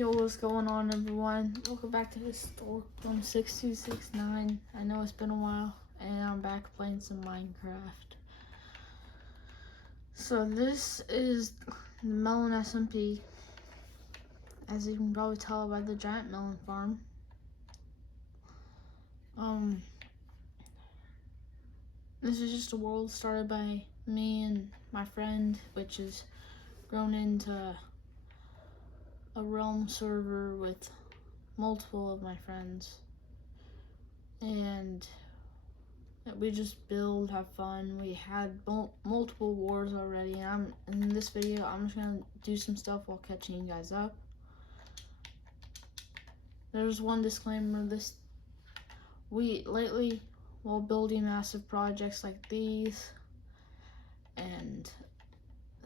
Yo, what's going on, everyone? Welcome back to the store from 6269. I know it's been a while, and I'm back playing some Minecraft. So this is the melon SMP, as you can probably tell by the giant melon farm. This is just a world started by me and my friend, which has grown into a realm server with multiple of my friends, and we just build, have fun. We had multiple wars already, and in this video I'm just gonna do some stuff while catching you guys up. There's one disclaimer: lately, while building massive projects like these and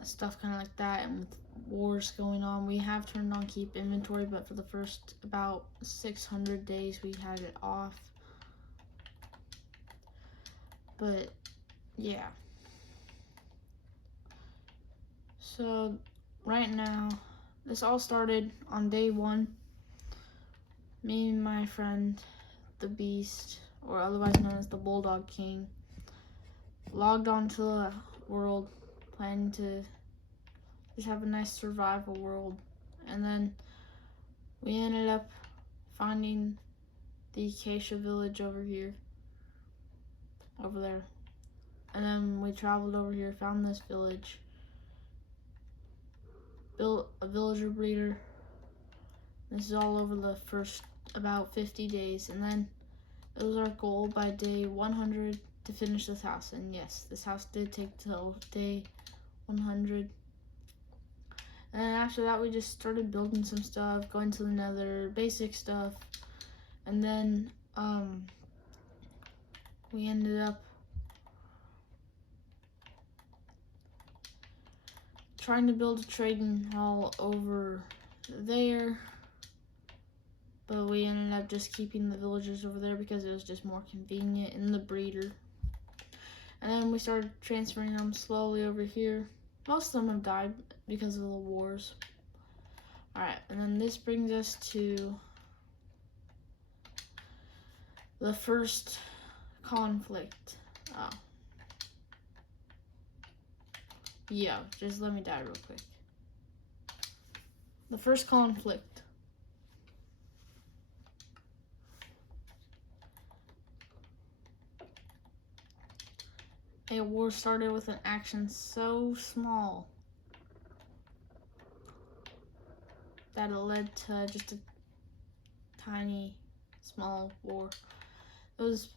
stuff kind of like that, and with wars going on, we have turned on keep inventory, but for the first about 600 days we had it off. But yeah, so right now, this all started on day 1. Me and my friend, the Beast, or otherwise known as the Bulldog King, logged onto the world, planning to just have a nice survival world. And then we ended up finding the Acacia village over there. And then we traveled over here, found this village, built a villager breeder. This is all over the first about 50 days, and then it was our goal by day 100 to finish this house. And yes, this house did take till day 100. And then after that, we just started building some stuff, going to the nether, basic stuff. And then we ended up trying to build a trading hall over there, but we ended up just keeping the villagers over there because it was just more convenient, in the breeder. And then we started transferring them slowly over here. Most of them have died because of the wars. Alright, and then this brings us to the first conflict. Oh. Yeah, just let me die real quick. The first conflict. A war started with an action so small that it led to just a tiny, small war. It was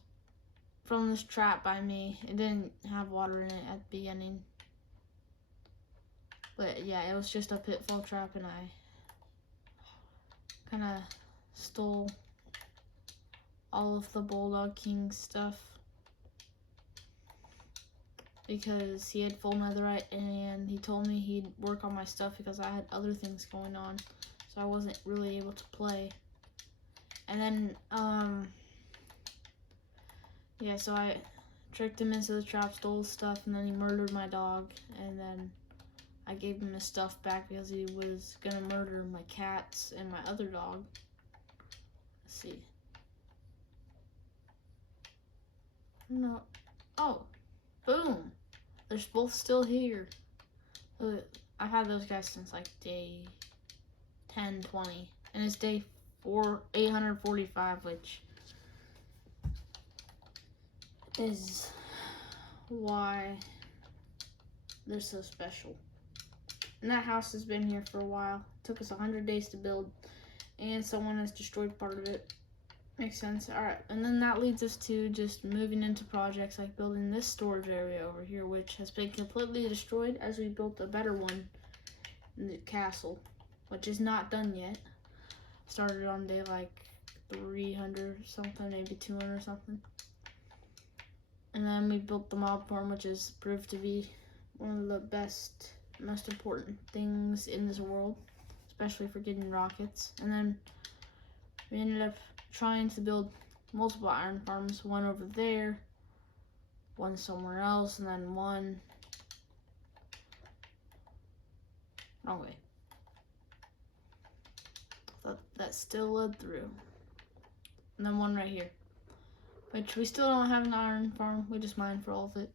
from this trap by me. It didn't have water in it at the beginning. But yeah, it was just a pitfall trap, and I kind of stole all of the Bulldog King stuff because he had full netherite, and he told me he'd work on my stuff because I had other things going on, so I wasn't really able to play. And then yeah, so I tricked him into the trap, stole his stuff, and then he murdered my dog, and then I gave him his stuff back because he was gonna murder my cats and my other dog. Let's see. No. Oh, boom. They're both still here. I've had those guys since like day 10, 20. And it's day 845, which is why they're so special. And that house has been here for a while. It took us 100 days to build, and someone has destroyed part of it. Makes sense. Alright, and then that leads us to just moving into projects like building this storage area over here, which has been completely destroyed as we built a better one in the castle, which is not done yet. Started on day like 300 or something, maybe 200 or something. And then we built the mob farm, which has proved to be one of the best, most important things in this world, especially for getting rockets. And then we ended up trying to build multiple iron farms, one over there, one somewhere else, and then one wrong way. that still led through. And then one right here, which we still don't have an iron farm. We just mine for all of it.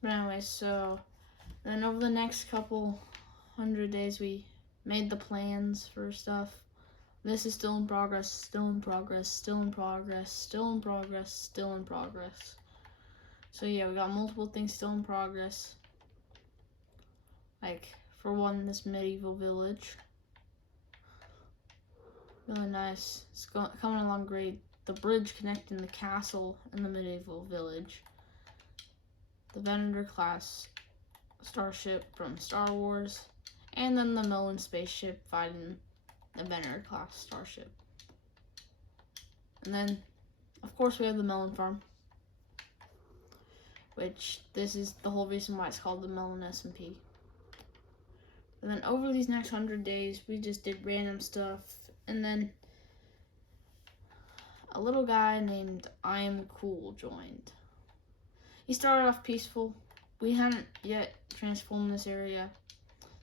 But anyway, so then over the next couple 100 days, we made the plans for stuff. This is still in progress, still in progress, still in progress, still in progress, still in progress. So yeah, we got multiple things still in progress. Like, for one, this medieval village. Really nice. It's coming along great. The bridge connecting the castle and the medieval village. The Venator class starship from Star Wars. And then the Millen spaceship fighting the Venator class starship. And then, of course, we have the melon farm. Which, this is the whole reason why it's called the Melon SMP. And then over these next 100 days, we just did random stuff. And then a little guy named I Am Cool joined. He started off peaceful. We hadn't yet transformed this area.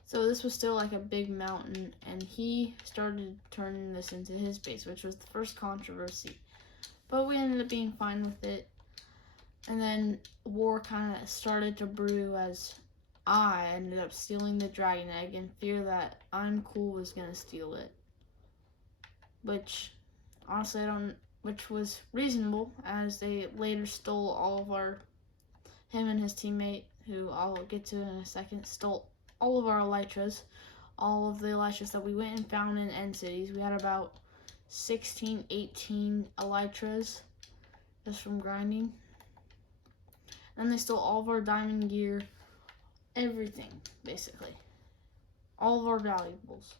So this was still like a big mountain. And he started turning this into his base, which was the first controversy. But we ended up being fine with it. And then war kind of started to brew as I ended up stealing the dragon egg in fear that I'm Cool was going to steal it. Which, honestly, which was reasonable, as they later stole all of him and his teammate, who I'll get to in a second, stole all of our elytras, all of the elytras that we went and found in end cities. We had about 16, 18 elytras just from grinding. And they stole all of our diamond gear, everything, basically. All of our valuables.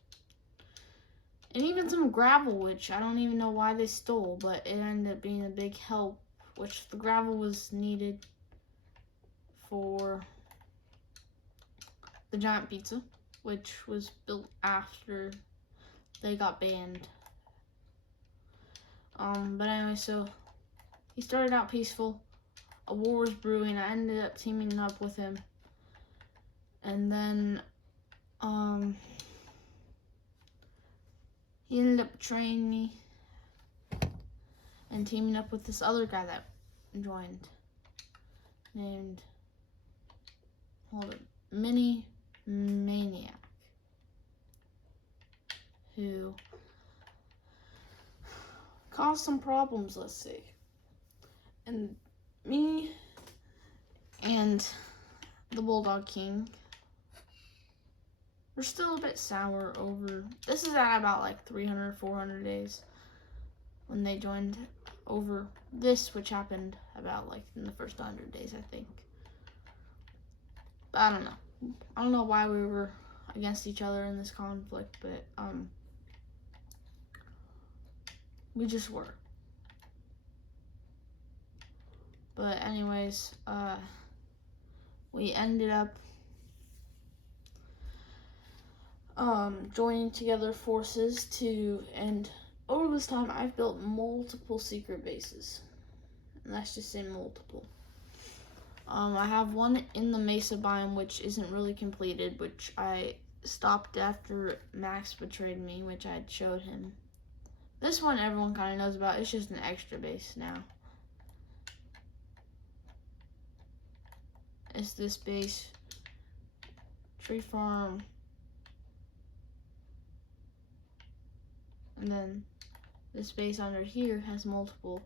And even some gravel, which I don't even know why they stole, but it ended up being a big help, which the gravel was needed for the giant pizza, which was built after they got banned. But anyway, so he started out peaceful. A war was brewing. I ended up teaming up with him. And then, he ended up betraying me and teaming up with this other guy that joined, named, Mini Maniac, who caused some problems, let's see. And me and the Bulldog King, we're still a bit sour over, this is at about like 300, 400 days when they joined over this, which happened about like in the first 100 days, I think. But I don't know. I don't know why we were against each other in this conflict, but we just were. But anyways, we ended up joining together forces and over this time I've built multiple secret bases. And that's just say multiple. I have one in the Mesa biome, which isn't really completed, which I stopped after Max betrayed me, which I had showed him. This one everyone kind of knows about. It's just an extra base now. It's this base, tree farm, and then this base under here has multiple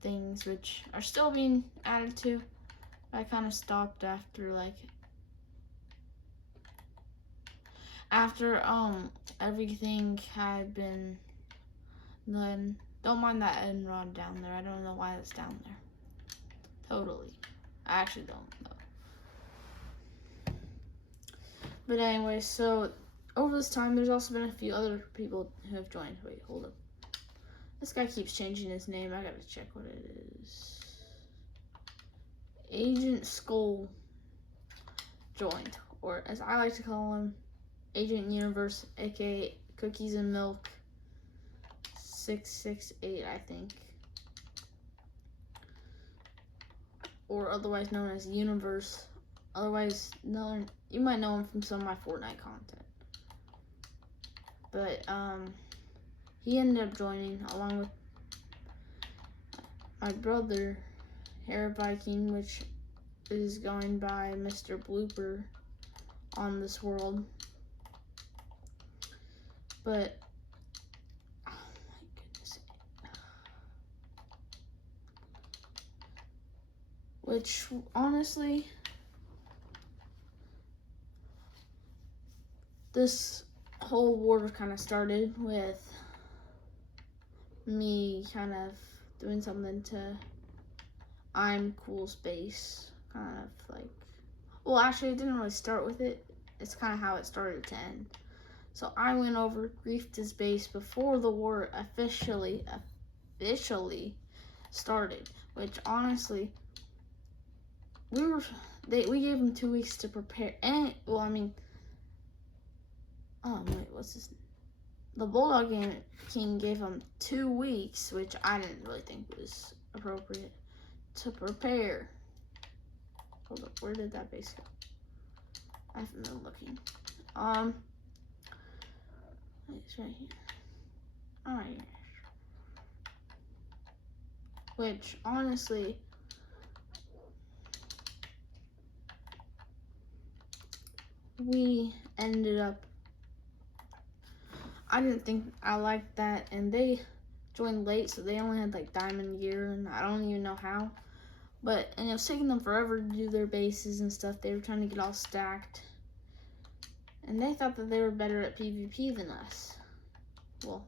things which are still being added to. I kind of stopped after everything had been done. Don't mind that end rod down there. I don't know why it's down there. Totally. I actually don't know. But anyway, so over this time, there's also been a few other people who have joined. Wait, hold up. This guy keeps changing his name. I gotta check what it is. Agent Skull joined, or as I like to call him, Agent Universe, aka Cookies and Milk 668, I think. Or otherwise known as Universe. Otherwise known, you might know him from some of my Fortnite content. But he ended up joining along with my brother, Hair Viking, which is going by Mr. Blooper on this world. But oh my goodness. Which honestly, this whole war kind of started with me kind of doing something to I'm Cool Space, kind of like, well, actually, it didn't really start with it. It's kind of how it started to end. So I went over, griefed his base before the war officially started, which honestly, we gave him 2 weeks to prepare, and, well, I mean, oh, wait, what's this? The Bulldog King gave him 2 weeks, which I didn't really think was appropriate, to prepare. Hold up, where did that base go? I haven't been looking. It's right here. Alright. Which, honestly, we ended up, I didn't think I liked that, and they joined late, so they only had like diamond gear, and I don't even know how. But, and it was taking them forever to do their bases and stuff. They were trying to get all stacked. And they thought that they were better at PvP than us. Well,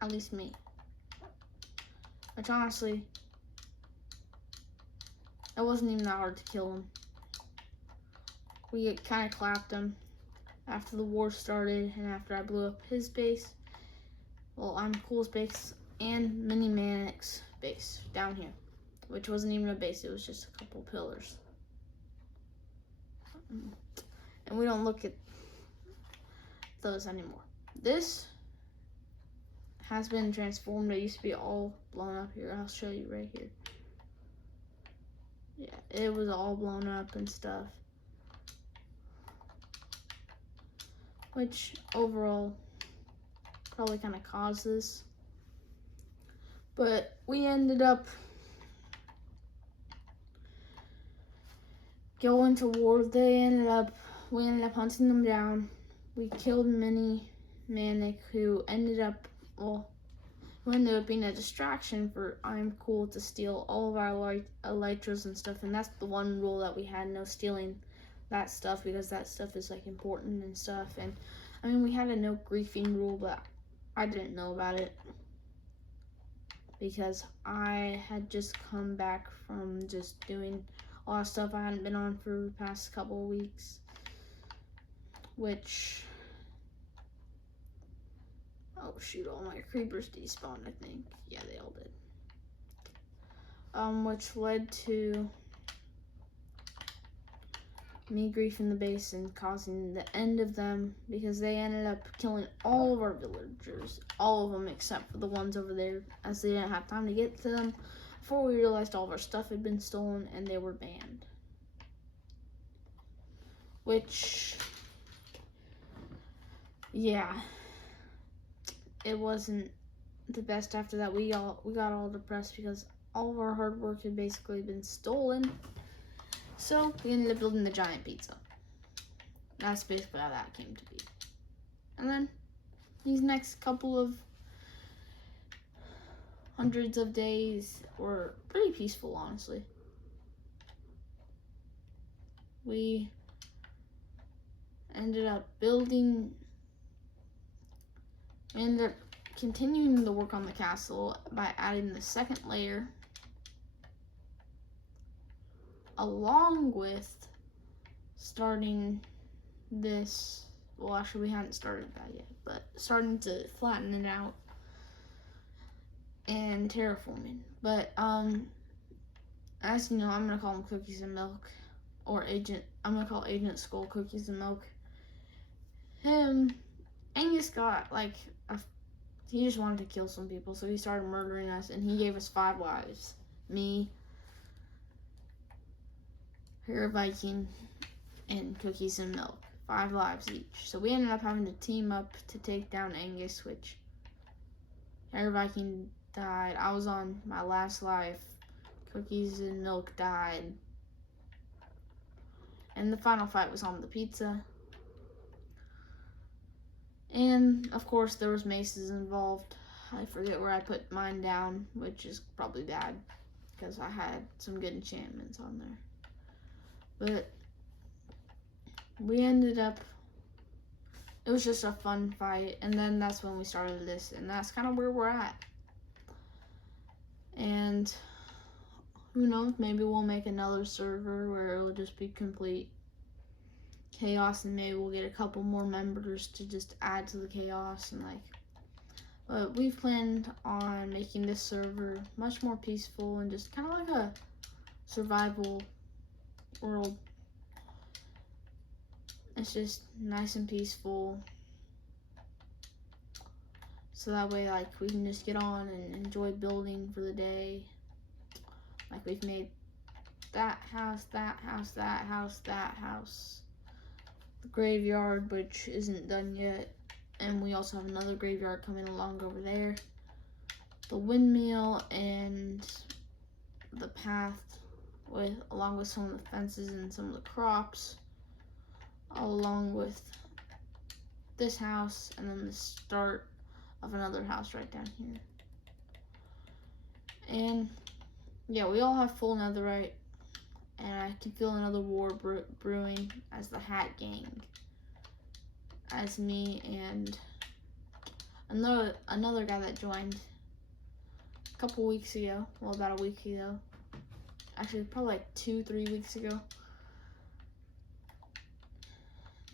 at least me. Which honestly, it wasn't even that hard to kill them. We kind of clapped them after the war started and after I blew up his base. Well, I'm Cool's base and Mini Manic's base down here, which wasn't even a base, it was just a couple pillars. And we don't look at those anymore. This has been transformed. It used to be all blown up here. I'll show you right here. Yeah, it was all blown up and stuff. Which overall probably kind of caused this. But we ended up going to war. We ended up hunting them down. We killed Mini Manic, who ended up being a distraction for I'm Cool to steal all of our elytras and stuff. And that's the one rule that we had, no stealing that stuff, because that stuff is like important and stuff. And I mean, we had a no griefing rule, but I didn't know about it because I had just come back from just doing a lot of stuff I hadn't been on for the past couple of weeks, which, oh shoot, all my creepers despawned, I think. Yeah, they all did. Which led to me griefing the base and causing the end of them, because they ended up killing all of our villagers, all of them except for the ones over there, as they didn't have time to get to them before we realized all of our stuff had been stolen and they were banned. Which, yeah, it wasn't the best. After that, we got all depressed because all of our hard work had basically been stolen. So we ended up building the giant pizza. That's basically how that came to be. And then these next couple of hundreds of days were pretty peaceful, honestly. We ended up continuing the work on the castle by adding the second layer, along with starting this, well, actually we hadn't started that yet, but starting to flatten it out and terraforming. But as you know, I'm gonna call him Cookies and Milk, or I'm gonna call Agent Skull Cookies and Milk. Angus got like he just wanted to kill some people, so he started murdering us, and he gave us 5 lives. Me, Hair Viking, and Cookies and Milk. 5 lives each. So we ended up having to team up to take down Angus, which Air Viking died. I was on my last life. Cookies and Milk died. And the final fight was on the pizza. And, of course, there was maces involved. I forget where I put mine down, which is probably bad, because I had some good enchantments on there. But we ended up, it was just a fun fight, and then that's when we started this, and that's kind of where we're at. And who knows, maybe we'll make another server where it'll just be complete chaos, and maybe we'll get a couple more members to just add to the chaos. And but we've planned on making this server much more peaceful and just kind of like a survival world. It's just nice and peaceful, so that way we can just get on and enjoy building for the day. We've made that house, that house, that house, that house, the graveyard, which isn't done yet, and we also have another graveyard coming along over there, the windmill, and the path along with some of the fences and some of the crops, all along with this house, and then the start of another house right down here. And yeah, we all have full netherite, and I can feel another war brewing as the Hat Gang, as me and another guy that joined a couple weeks ago. Well, about a week ago. Actually, probably 2-3 weeks ago.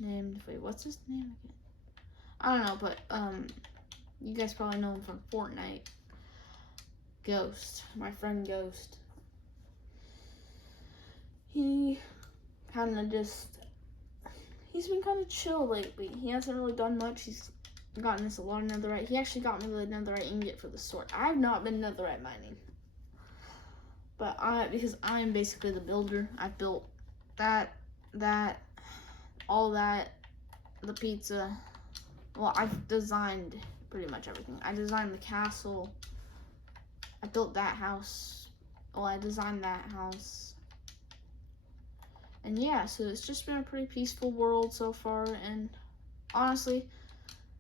Wait, what's his name again? I don't know, but you guys probably know him from Fortnite. Ghost, my friend Ghost. He's been kind of chill lately. He hasn't really done much. He's gotten us a lot of netherite. He actually got me the netherite ingot for the sword. I've not been netherite mining, but because I am basically the builder. I've built all that, the pizza. Well, I've designed pretty much everything. I designed the castle. I built that house. Well, I designed that house. And yeah, so it's just been a pretty peaceful world so far. And honestly,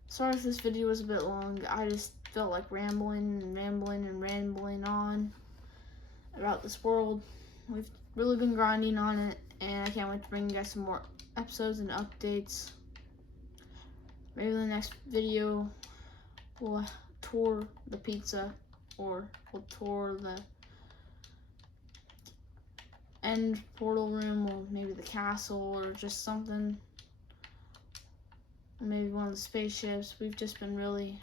sorry if this video was a bit long. I just felt like rambling on about this world. We've really been grinding on it, and I can't wait to bring you guys some more episodes and updates. Maybe the next video we'll tour the pizza, or we'll tour the end portal room, or maybe the castle, or just something. Maybe one of the spaceships. We've just been really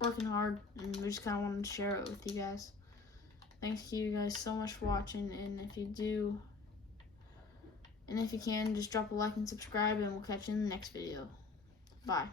working hard, and we just kind of wanted to share it with you guys. Thanks to you guys so much for watching, and if you can, just drop a like and subscribe, and we'll catch you in the next video. Bye.